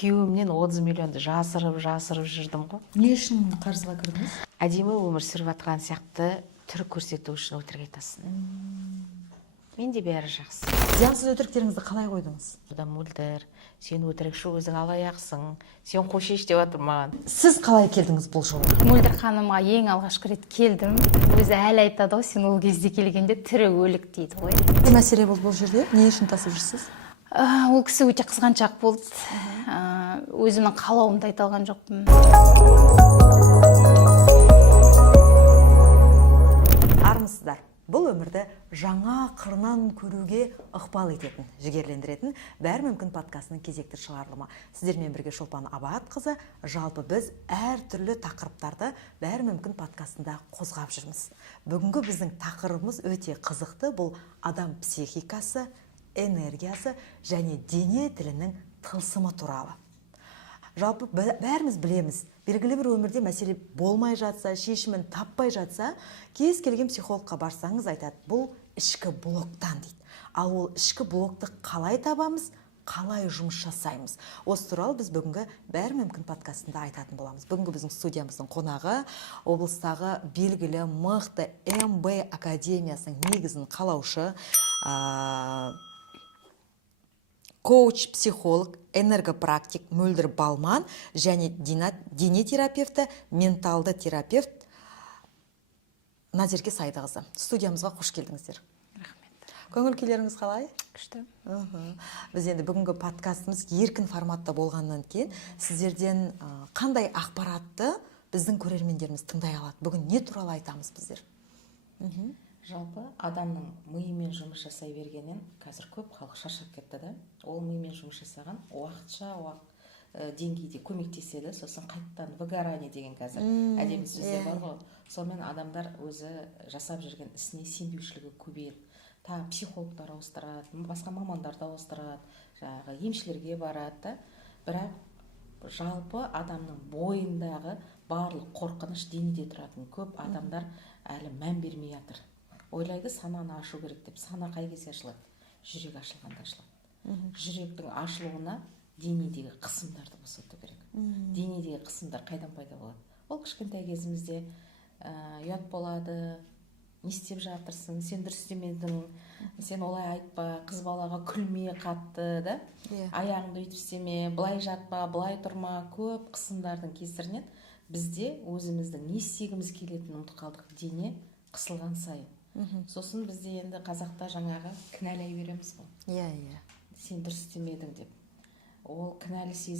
күйеуімнен 30 миллионды жасырып жүрдім ғой. Не үшін қарызға кірдіңіз? Әдемі өмір сүріп жатқан сияқты түр көрсету үшін өтірік айтасың. Менде бәрі жақсы. Зиянсыз өтіріктеріңізді қалай қойдыңыз? Одан мөлдір, сен өтірікші, өзің алаяқсың, сен қошеш деп жатыр маған. Сіз қалай келдіңіз бұл жолға? Мөлдір ханымға ең алғашқы рет келдім. Өзі әлі айтады ғой, сен ол кезде келгенде тірі өлік дейді ғой. Не мәселе болды бұл жерде? Не үшін тасып жүрсіз? Ол кісі өте қызғаншақ болды. Өзімнің қалауымды айта алған жоқпын. Армысыздар. Бұл өмірді жаңа қырынан көруге ықпал ететін, жігерлендіретін бәрі мүмкін подкастының кезекті шығарылымы. Сіздермен бірге Шолпан Абатқызы, жалпы біз әр түрлі тақырыптарды бәрі мүмкін подкастында қозғап жүрміз. Бүгінгі біздің тақырыбымыз өте қызықты. Бұл адам психикасы, энергиясы және дене тілінің тылсымы туралы. Жалпы бәріміз білеміз, белгілі бір өмірде мәселе болмай жатса, шешімін таппай жатса, кез келген психологқа барсаңыз айтады, бұл ішкі блоктан дейді. Ал ол ішкі блокты қалай табамыз, қалай жұмыс жасаймыз? Осы туралы біз бүгінгі бәрі мүмкін подкастында айтатын боламыз. Бүгінгі біздің студиямыздың қонағы облыстағы белгілі мықты МБ академиясының негізін қалаушы, коуч, психолог, энергопрактик Мөлдір Балман және дене терапевті, менталды терапевт Назерке Сайдықызы. Студиямызға қош келдіңіздер. Рахмет. Көңіл күйлеріңіз қалай? Күшті. Біз енді бүгінгі подкастымыз еркін форматта болғаннан кейін сіздерден қандай ақпаратты біздің көрермендеріміз тыңдай алады? Бүгін не туралы айтамыз біздер? Жалпы адамның миымен жұмыс жасай бергеннен қазір көп халық шаршап кетті да. Ол миымен жұмыс жасаған уақытша деңгейде көмектеседі, сосын қайттан выгорание деген қазір әдемі сөздер бар ғой. Сонымен адамдар өзі жасап жүрген ісіне сенбеушілігі көбейеді. Психологтар ауыстырады, басқа мамандарды ауыстырады, жаңағы емшілерге барады. Бірақ жалпы адамның бойындағы барлық қорқыныш денеде тұратын көп адамдар әлі мән бермей жатыр. Ойлайды, сананы ашу керек деп. Сана қай кезде ашылады? Жүрек ашылғанда ашылады. Жүректің ашылуына денедегі қысымдарды босату керек. Денедегі қысымдар қайдан пайда болады? Ол кішкентай кезімізде ұят болады, не істеп жатырсың, сен дұрыс істемедің, сен олай айтпа, қыз балаға күлме қатты, да? Аяғыңды өйтіп істеме, былай жатпа, былай тұрма, көп қысымдардың кесірінен бізде өзіміздің не істегіміз келетінін ұмытып қалдық. Дене қысылған сайын. Сосын бізде енді қазақта жаңағы кінәлай береміз ғой. Иә. Сен дұрыс істемедің деп. Ол кінәлі сезім